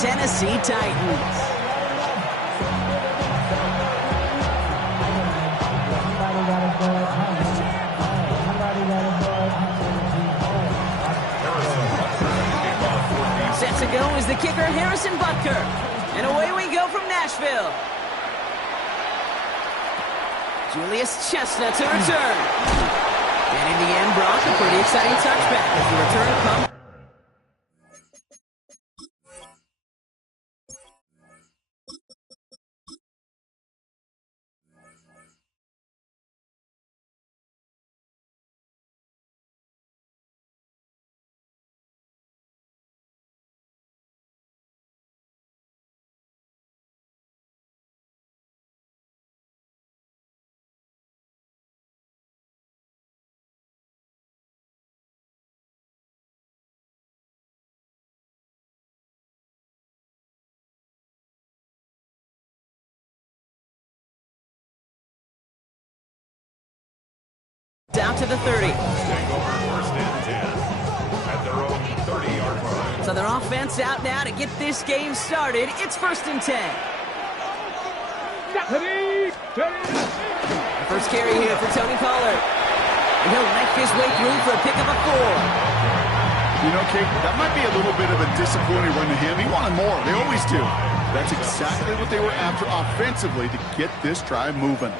Tennessee Titans. Set to go is the kicker, Harrison Butker. And away we go from Nashville. Julius Chestnut to return. And in the end, Brock, a pretty exciting touchback as the return comes. Down to the 30. So their offense out now to get this game started. It's 1st and 10. The first carry here for Tony Pollard. And he'll make his way through for a pickup of 4. You know, Kate, that might be a little bit of a disappointing run to him. He wanted more. They always do. That's exactly what they were after offensively to get this drive moving.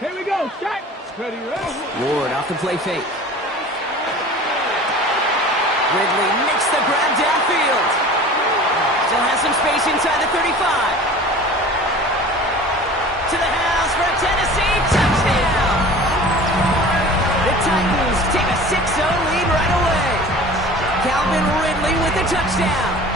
Here we go, set, ready, ready. Ward off the play fake. Ridley makes the grab downfield. Still has some space inside the 35. To the house for a Tennessee touchdown. The Titans take a 6-0 lead right away. Calvin Ridley with the touchdown.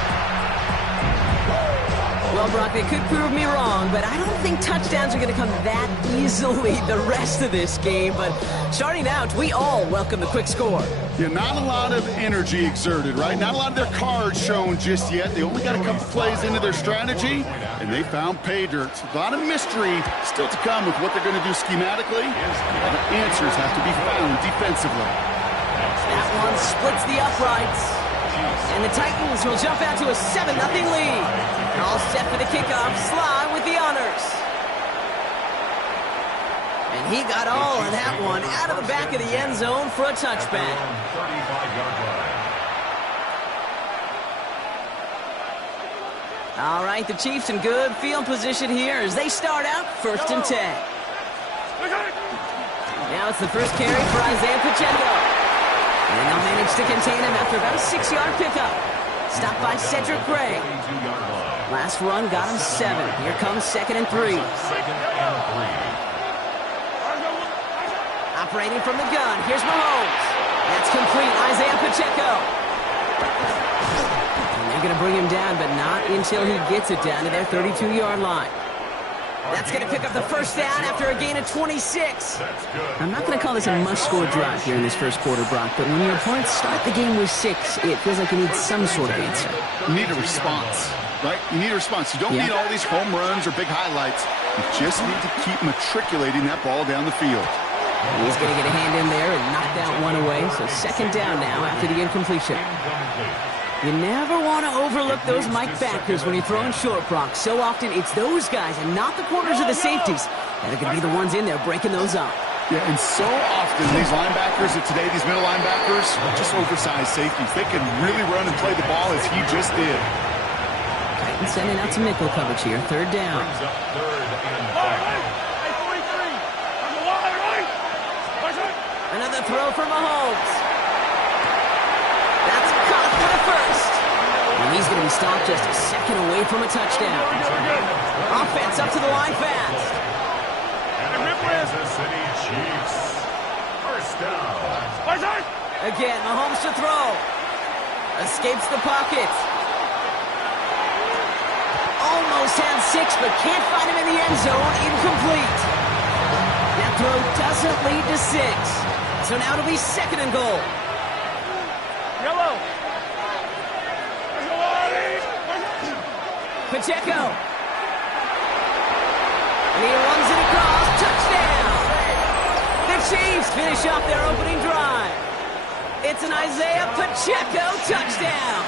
Well, Brock, they could prove me wrong, but I don't think touchdowns are going to come that easily the rest of this game. But starting out, we all welcome the quick score. Yeah, not a lot of energy exerted, right? Not a lot of their cards shown just yet. They only got a couple plays into their strategy, and they found pay dirt. A lot of mystery still to come with what they're going to do schematically. A lot of answers have to be found defensively. That one splits the uprights. And the Titans will jump out to a 7-0 lead. All set for the kickoff. Sly with the honors. And he got all of that one out of the back of the end zone for a touchback. All right, the Chiefs in good field position here as they start out 1st and 10. Now it's the first carry for Isaiah Pacheco. And they'll manage to contain him after about a 6-yard pickup. Stopped by Cedric Gray. Last run got him 7. Here comes 2nd and 3. Operating from the gun. Here's Mahomes. That's complete. Isaiah Pacheco. And they're going to bring him down, but not until he gets it down to their 32-yard line. That's going to pick up the first down after a gain of 26. I'm not going to call this a must-score drive here in this first quarter, Brock, but when your opponents start the game with 6, it feels like you need some sort of answer. You need a response, right? You need a response. You don't need all these home runs or big highlights. You just need to keep matriculating that ball down the field. He's going to get a hand in there and knock that one away, so 2nd down now after the incompletion. You never want to overlook those Mike backers when you're throwing short, Brock. So often it's those guys and not the corners or the safeties that are going to be the ones in there breaking those up. Yeah, and so often these linebackers of today, these middle linebackers, are just oversized safeties. They can really run and play the ball as he just did. Titans sending out some nickel coverage here. 3rd down. Another throw for Mahomes. That's caught for the first. And he's going to be stopped just a second away from a touchdown. Offense up to the line fast. Kansas City Chiefs. First down. Again, Mahomes to throw. Escapes the pocket. Almost had 6, but can't find him in the end zone. Incomplete. That throw doesn't lead to 6. So now it'll be 2nd and goal. Yellow. Pacheco. And he runs it across. Touchdown. The Chiefs finish off their opening drive. It's an Isaiah Pacheco touchdown.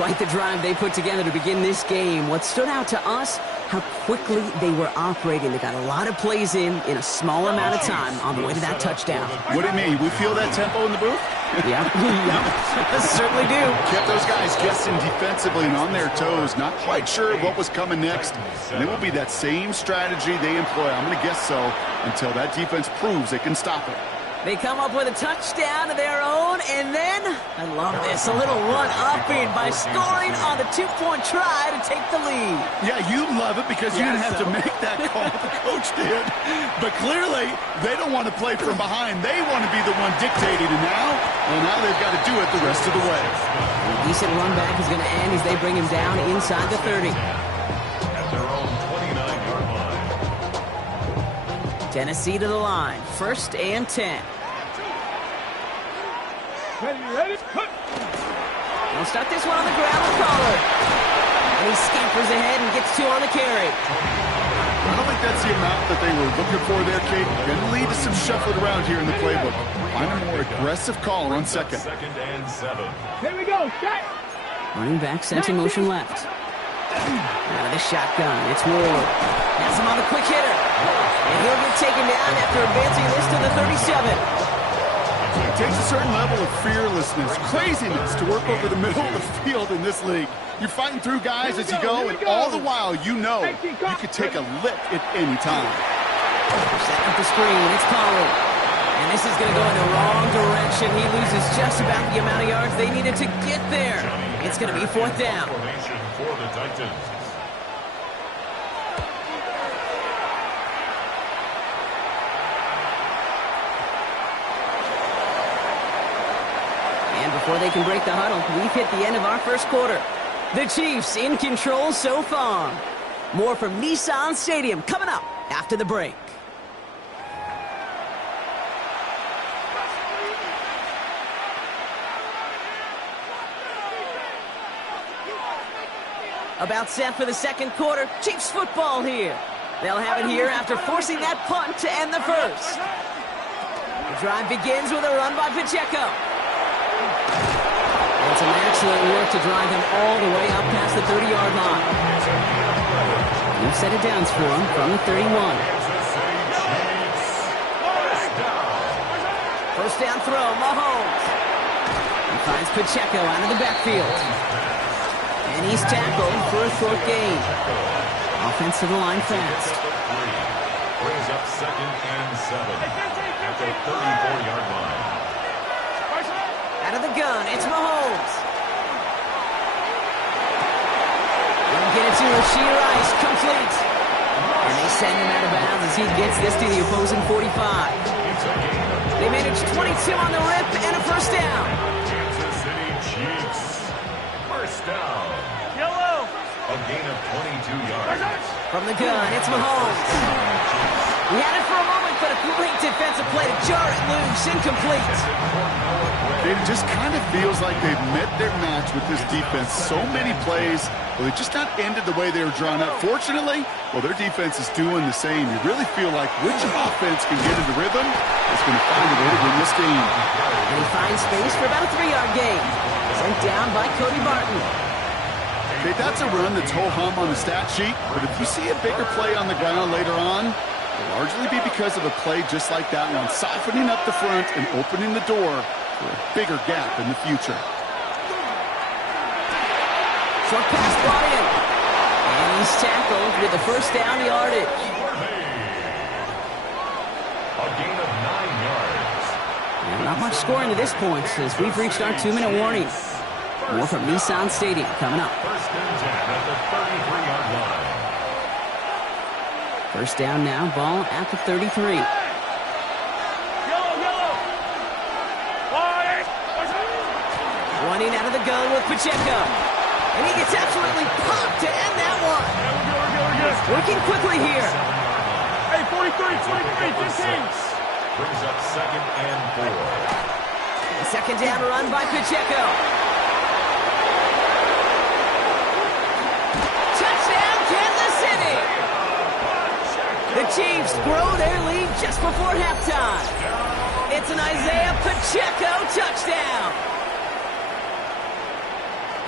Quite the drive they put together to begin this game. What stood out to us, how quickly they were operating. They got a lot of plays in a small amount of time on the way to that touchdown. What do you mean? We feel that tempo in the booth? Yeah, yeah, certainly do. Kept those guys guessing defensively and on their toes, not quite sure what was coming next. And it will be that same strategy they employ, I'm going to guess so, until that defense proves they can stop it. They come up with a touchdown of their own, and then, I love this, a little run-upping by scoring on the two-point try to take the lead. Yeah, you love it because you didn't have to make that call. The coach did. But clearly, they don't want to play from behind. They want to be the one dictating. And now they've got to do it the rest of the way. A decent run back is going to end as they bring him down inside the 30. At their own 29-yard line. Tennessee to the line. 1st and 10. Ready, cut. They'll start this one on the ground with Pollard. And he scampers ahead and gets 2 on the carry. I don't think that's the amount that they were looking for there, Kate. Going to lead to some shuffling around here in the playbook. Find a more aggressive call on second. 2nd and 7. Here we go, shot. Running back sent in motion left. Out of the shotgun, it's Ward. Has him on the quick hitter. And he'll get taken down after advancing this to the 37. It takes a certain level of fearlessness, craziness to work over the middle of the field in this league. You're fighting through guys as you go, and all the while you know you could take a lick at any time. Setting up the screen, it's Pollard. And this is going to go in the wrong direction. He loses just about the amount of yards they needed to get there. It's going to be 4th down. Formation for the Titans. And before they can break the huddle, we've hit the end of our first quarter. The Chiefs in control so far. More from Nissan Stadium coming up after the break. About set for the second quarter. Chiefs football here. They'll have it here after forcing that punt to end the first. The drive begins with a run by Pacheco. And some excellent work to drive him all the way up past the 30-yard line. New set of downs for him from the 31. First down throw, Mahomes. He finds Pacheco out of the backfield. And he's tackled for a short gain. Offense to the line fast. Brings up 2nd and 7 at the 34-yard line. Out of the gun, it's Mahomes. They'll get it to Rashee Rice, complete. And they send him out of bounds as he gets this to the opposing 45. They manage 22 on the rip and a first down. Kansas City Chiefs. First down. Yellow. A gain of 22 yards. From the gun, it's Mahomes. He had it for a moment, but a great defensive play to jar it loose, incomplete. It just kind of feels like they've met their match with this defense. So many plays, well, they just not ended the way they were drawn up. Fortunately, well, their defense is doing the same. You really feel like which offense can get into rhythm is going to find a way to win this game. And he finds space for about a 3-yard gain. Sent down by Cody Barton. Okay, that's a run that's ho-hum on the stat sheet, but if you see a bigger play on the ground later on, it'll largely be because of a play just like that one, softening up the front and opening the door for a bigger gap in the future. Short pass brought in. And he's tackled with the first down yardage. A gain of 9 yards. And not much scoring to this point as we've reached our 2-minute warning. More from Nissan Stadium coming up. First and 10 at the 33-yard line. First down now, ball at the 33. Running out of the gun with Pacheco. And he gets absolutely popped to end that one. Working quickly here. Hey, 43, 15. Brings up 2nd and 4. A second down run by Pacheco. Touchdown, Kansas City. The Chiefs grow their lead just before halftime. It's an Isaiah Pacheco touchdown.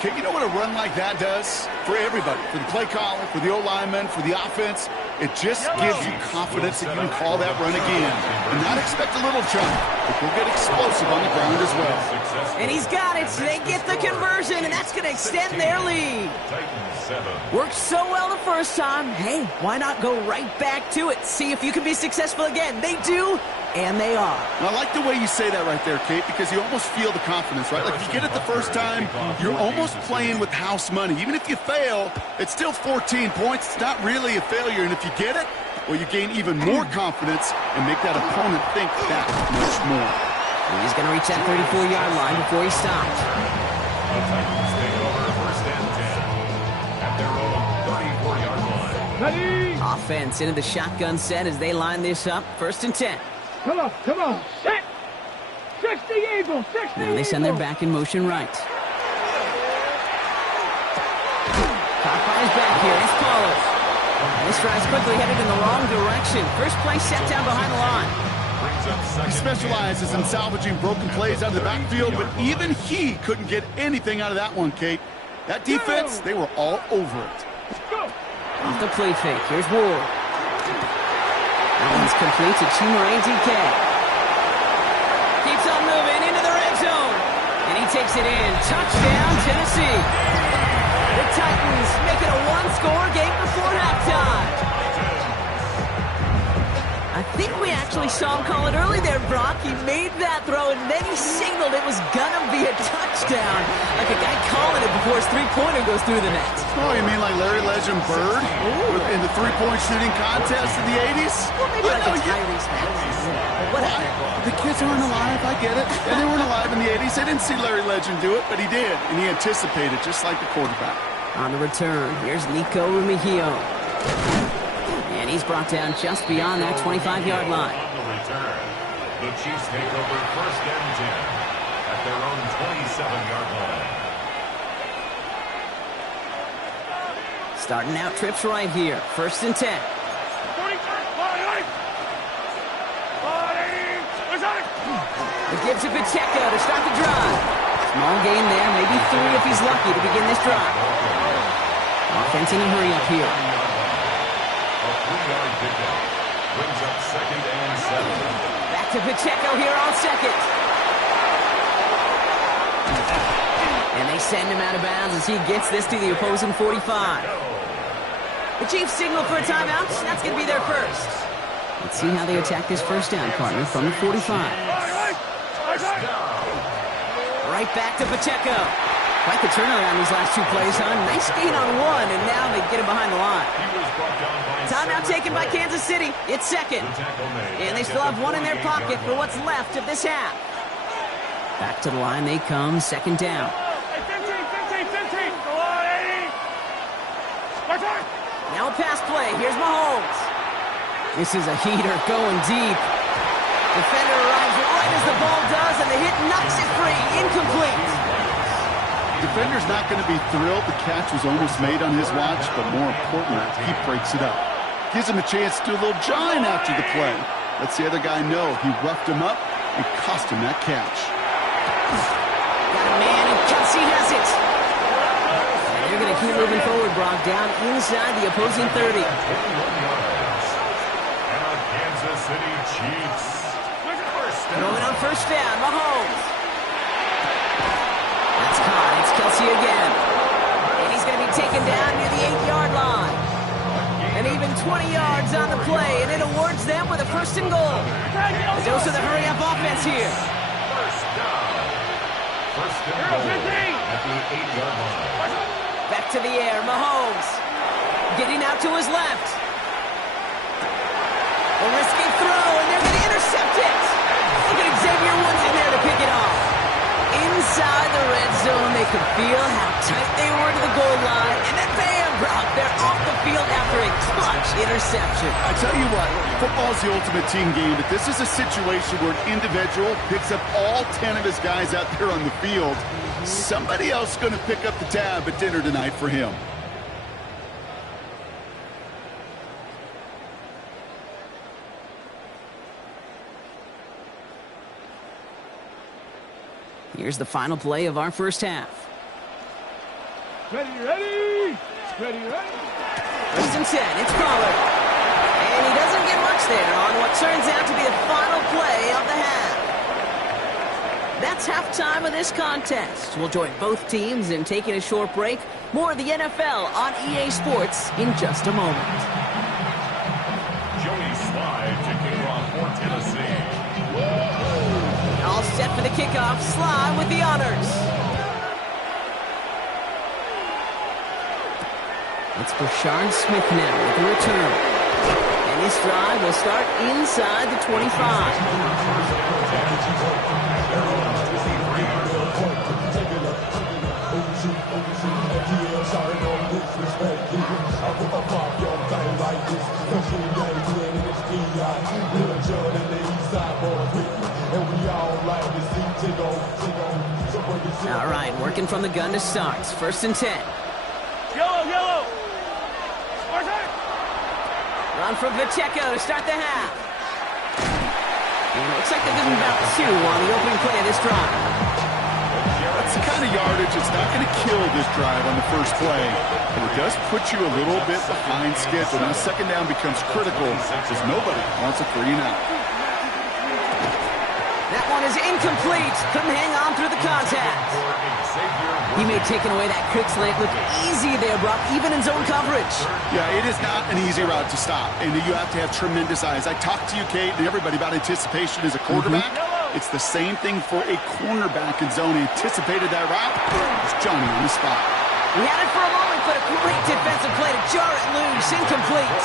Okay, you know what a run like that does? For everybody, for the play caller, for the O-lineman, for the offense, it just gives you confidence that you can call that run again and not expect a little jump, but we'll get explosive on the ground as well. And he's got it. They get the conversion, and that's going to extend their lead. Worked so well the first time. Hey, why not go right back to it? See if you can be successful again. They do, and they are. And I like the way you say that right there, Kate, because you almost feel the confidence, right? Like if you get it the first time, you're almost playing with house money. Even if you fail, it's still 14 points. It's not really a failure. And if you get it, well, you gain even more confidence and make that opponent think that much more. He's going to reach that 34-yard line before he stops. The Titans take over first and 10 at their own 34-yard line. Ready? Offense into the shotgun set as they line this up. First and 10. Come on, come on. Set. 60 Eagles, 60 Now they send their back in motion right. Caught by his back here. It's Pollard. And this drive's quickly headed in the wrong direction. First play set down behind the line. He specializes in salvaging broken plays out of the backfield, but even he couldn't get anything out of that one, Kate. That defense, they were all over it. Go. Off the play fake. Here's Ward. That one's complete to Chimere DK. Keeps on moving into the red zone. And he takes it in. Touchdown, Tennessee. The Titans make it a one-score game before halftime. I think we actually saw him call it early there, Brock. He made that throw, and then he signaled it was going to be a touchdown. Like a guy calling it before his three-pointer goes through the net. Oh, you mean like Larry Legend Bird in the three-point shooting contest in the 80s? Well, maybe like a Tyrese Maxey. Whatever. The kids aren't alive, I get it. And they weren't alive in the 80s. They didn't see Larry Legend do it, but he did. And he anticipated, just like the quarterback. On the return, here's Nico Rumihio. And he's brought down just beyond that 25-yard line. On the return, the Chiefs take over first and 10 at their own 27-yard line. Starting out trips right here. First and 10. 40, It gives to Pacheco to start the drive. Small gain there, maybe 3 if he's lucky to begin this drive. Offense in a hurry up here. A 3-yard pickup brings up second and 7. Back to Pacheco here on second. And they send him out of bounds as he gets this to the opposing 45. The Chiefs signal for a timeout. That's going to be their first. Let's see how they attack this first down, partner, from the 45. Right back to Pacheco. Quite the turnaround these last 2 plays, huh? Nice gain on 1, and now they get him behind the line. Timeout taken by Kansas City. It's second. And they still have 1 in their pocket for what's left of this half. Back to the line they come, second down. 15. Go on, 80. Now a pass play. Here's Mahomes. This is a heater going deep. Defender arrives right as the ball does, and the hit knocks it free. Incomplete. Defender's not going to be thrilled the catch was almost made on his watch, but more importantly, he breaks it up. Gives him a chance to do a little jawing after the play. Lets the other guy know he roughed him up and cost him that catch. Got a man, and Kelsey has it. And they're going to keep moving forward, Brock, down inside the opposing 30. And the Kansas City Chiefs. Throwing on first down, Mahomes. That's caught. It's Kelsey again. And he's going to be taken down near the 8-yard line. And even 20 yards on the play, and it awards them with a first and goal. A dose of the hurry-up offense here. First down. First and goal at the 8-yard line. Back to the air, Mahomes. Getting out to his left. A risky throw, and they're going to intercept it. Look at Xavier Woods in there to pick it off. Inside the red zone, they could feel how tight they were to the goal line. And then bam, Brock, they're off the field after a clutch interception. I tell you what, football's the ultimate team game, but this is a situation where an individual picks up all 10 of his guys out there on the field. Somebody else is going to pick up the tab at dinner tonight for him. Here's the final play of our first half. Ready. First and 10, it's Pollard. And he doesn't get much there on what turns out to be the final play of the half. That's halftime of this contest. We'll join both teams in taking a short break. More of the NFL on EA Sports in just a moment. Joey Slide to kick off for Tennessee. All set for the kickoff. Sly with the honors. It's Brashard Smith now with the return. And this drive will start inside the 25. All right, working from the gun to start. First and 10. Yellow. Run from Pacheco to start the half. And it looks like they're giving about 2 on the opening play of this drive. That's the kind of yardage it's not going to kill this drive on the first play, but it does put you a little bit behind schedule. Now second down becomes critical because nobody wants a 3-and-out. That one is incomplete. Couldn't hang on through the contact. He may have taken away that quick slant. Look easy there, Brock, even in zone coverage. Yeah, it is not an easy route to stop, and you have to have tremendous eyes. I talked to you, Kate, and everybody about anticipation as a quarterback. It's the same thing for a cornerback in zone. He anticipated that route. It's Johnny on the spot. He had it for a moment, but a great defensive play to jar it loose. Incomplete.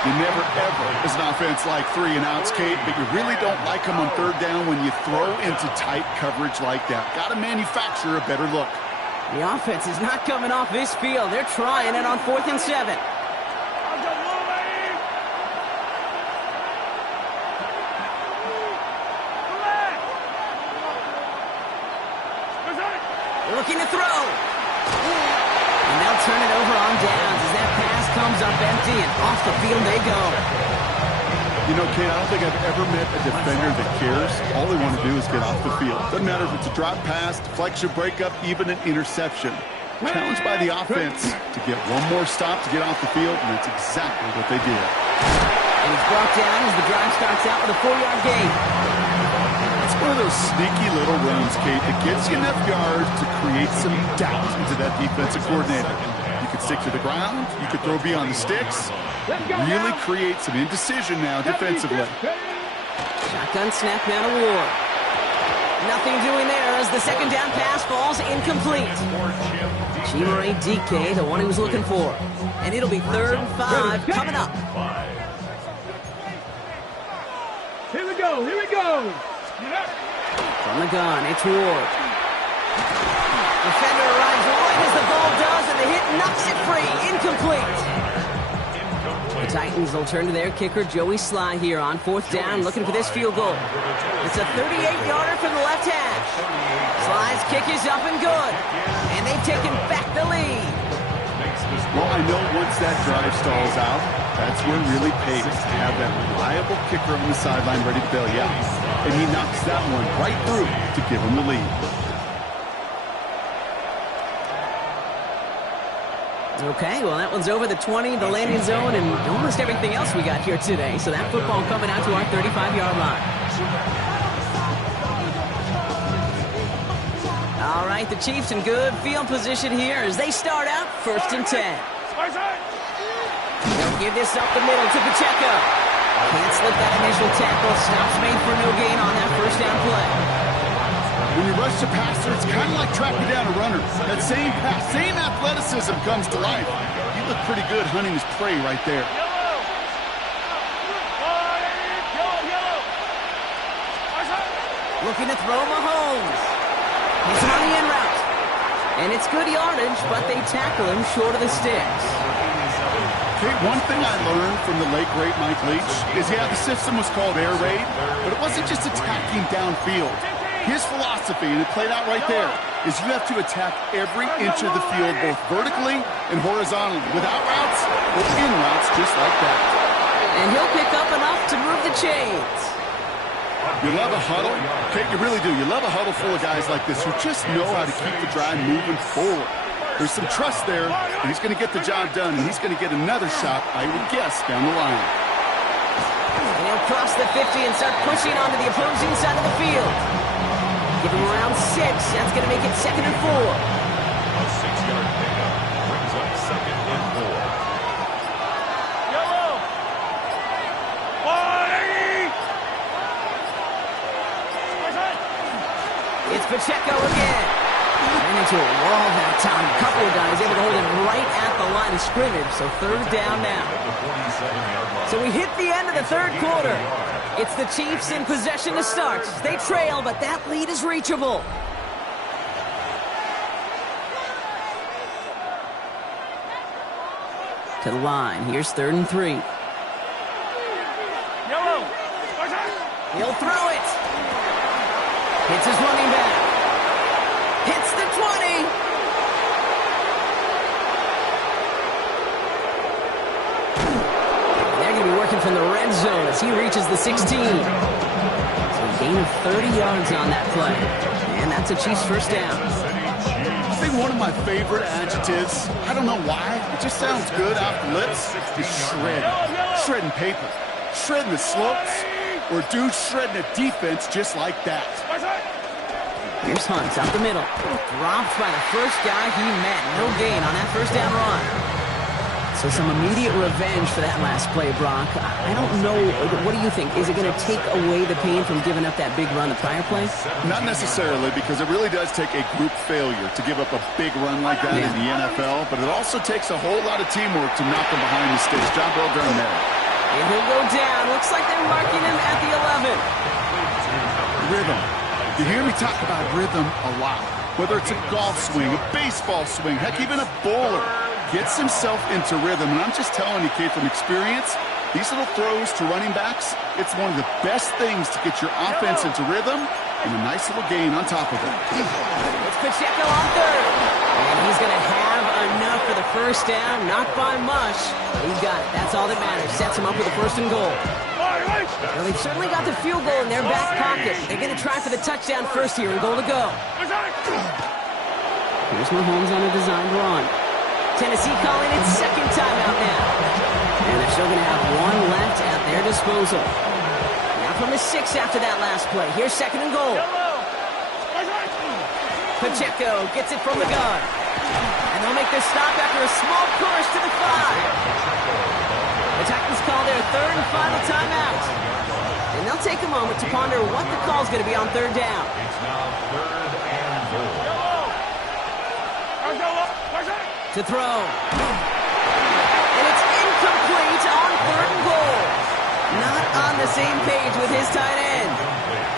You never, ever, as an offense, like 3-and-outs, Kate, but you really don't like them on third down when you throw into tight coverage like that. Got to manufacture a better look. The offense is not coming off this field. They're trying it on 4th and 7. Looking to throw. And they'll turn it over on downs as that pass comes up empty and off the field they go. You know, Kate, I don't think I've ever met a defender that cares. All they want to do is get off the field. Doesn't matter if it's a drop pass, deflection, breakup, even an interception. Challenged by the offense to get one more stop to get off the field, and that's exactly what they did. And he's brought down as the drive starts out with a 4-yard gain. It's one of those sneaky little runs, Kate, that gets you enough yards to create some doubt into that defensive coordinator. You could stick to the ground, you could throw beyond the sticks, really create some indecision now defensively. Shotgun snap now to Ward. Nothing doing there as the second down pass falls incomplete. Chimere DK, the one he was looking for. And it'll be 3rd and 5 coming up. Here we go. From the gun, it's Ward. Defender arrives right as the ball does, and the hit knocks it free. Incomplete. The Titans will turn to their kicker, Joey Sly, here on 4th down, looking for this field goal. It's a 38-yarder from the left hash. Sly's kick is up and good, and they've taken back the lead. Well, I know once that drive stalls out, that's where it really pays to have that reliable kicker on the sideline ready to bail you out. And he knocks that one right through to give him the lead. Okay, well, that one's over the 20, the landing zone, and almost everything else we got here today. So that football coming out to our 35-yard line. All right, the Chiefs in good field position here as they start out 1st and 10. They'll give this up the middle to Pacheco. Can't slip that initial tackle. Stops made for no gain on that first down play. When you rush the passer, it's kind of like tracking down a runner. That same pass, same athleticism comes to life. He looked pretty good hunting his prey right there. Looking to throw Mahomes. He's on the in route. And it's good yardage, but they tackle him short of the sticks. Okay, one thing I learned from the late, great Mike Leach is, yeah, the system was called air raid, but it wasn't just attacking downfield. His philosophy, and it played out right there, is you have to attack every inch of the field, both vertically and horizontally, without routes or in routes, just like that. And he'll pick up enough to move the chains. You love a huddle? Okay, you really do. You love a huddle full of guys like this who just know how to keep the drive moving forward. There's some trust there, and he's going to get the job done, and he's going to get another shot, I would guess, down the line. And he'll cross the 50 and start pushing onto the opposing side of the field. Give him around 6. That's going to make it 2nd and 4. A 6-yard pickup brings up 2nd and 4. Yellow. 180. It's Pacheco again. Ran into a wall that time. A couple of guys able to hold him right at the line of scrimmage. So 3rd down now. So we hit the end of the 3rd quarter. It's the Chiefs in possession to start. They trail, but that lead is reachable. To the line. Here's 3rd and 3. Yellow. He'll throw it. Hits his running back. Hits the 20. They're going to be working from the red zone as he reaches the 16. So a gain of 30 yards on that play. And that's a Chiefs first down. I think one of my favorite adjectives, I don't know why, it just sounds good off the lips, is shred. Shredding paper. Shredding the slopes. Or dude shredding a defense just like that. Here's Hunt out the middle. Dropped by the first guy he met. No gain on that first down run. So some immediate revenge for that last play, Brock. I don't know. What do you think? Is it going to take away the pain from giving up that big run the prior play? Not necessarily, because it really does take a group failure to give up a big run like that in the NFL. But it also takes a whole lot of teamwork to knock him behind the sticks. Job well done there. And he'll go down. Looks like they're marking him at the 11. Rhythm. You hear me talk about rhythm a lot. Whether it's a golf swing, a baseball swing, heck, even a bowler gets himself into rhythm. And I'm just telling you, kid, from experience, these little throws to running backs, it's one of the best things to get your offense into rhythm and a nice little gain on top of it. It's Pacheco on 3rd. And he's going to have enough for the first down. Not by much. But he got it. That's all that matters. Sets him up with a 1st and goal. Well, they've certainly got the field goal in their back pocket. They're going to try for the touchdown first here and goal to go. Here's Mahomes on a designed run. Tennessee calling it 2nd timeout now. And they're still going to have 1 left at their disposal. Now from the 6 after that last play. Here's 2nd and goal. Pacheco gets it from the gun. And they'll make their stop after a small push to the 5. The Titans call their 3rd and final timeout. And they'll take a moment to ponder what the call is going to be on 3rd down. It's now 3rd and goal. To throw. And it's incomplete on 3rd and goal. Not on the same page with his tight end.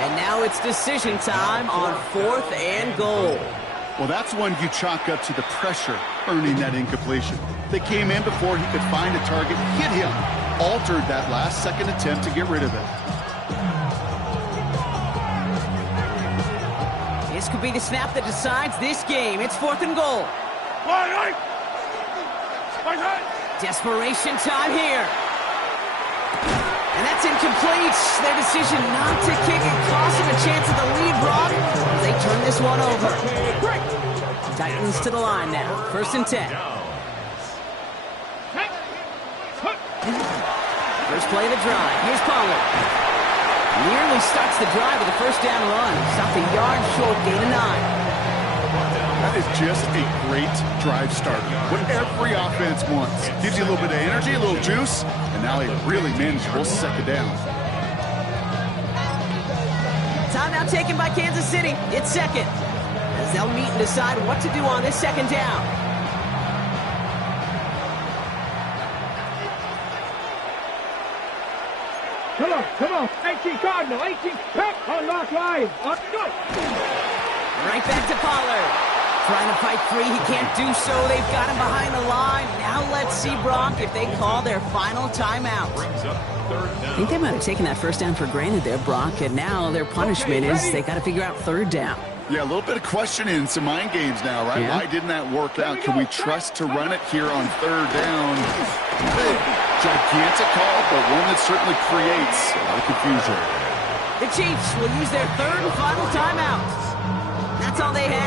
And now it's decision time on 4th and goal. Well, that's one you chalk up to the pressure earning that incompletion. They came in before he could find a target, hit him, altered that last second attempt to get rid of it. This could be the snap that decides this game. It's 4th and goal. Desperation time here. And that's incomplete. Their decision not to kick it cost them a chance at the lead, Brock. They turn this one over. Titans to the line now. 1st and 10. First play of the drive. Here's Pollard. Nearly starts the drive with a 1st down run. Stopped a yard short, gain of 9. That is just a great drive starter. What every offense wants. Gives you a little bit of energy, a little juice, and now a really manageable 2nd down. Timeout taken by Kansas City. It's 2nd. As they'll meet and decide what to do on this 2nd down. Come on. 18 Cardinal, 18 pick on lock line. On go. Right back to Pollard. Trying to fight free. He can't do so. They've got him behind the line. Now let's see, Brock, if they call their final timeout. I think they might have taken that 1st down for granted there, Brock. And now their punishment is they got to figure out 3rd down. Yeah, a little bit of questioning, some mind games now, right? Yeah. Why didn't that work out? Can we trust to run it here on 3rd down? Big, gigantic call, but one that certainly creates a lot of confusion. The Chiefs will use their 3rd and final timeout. That's all they have.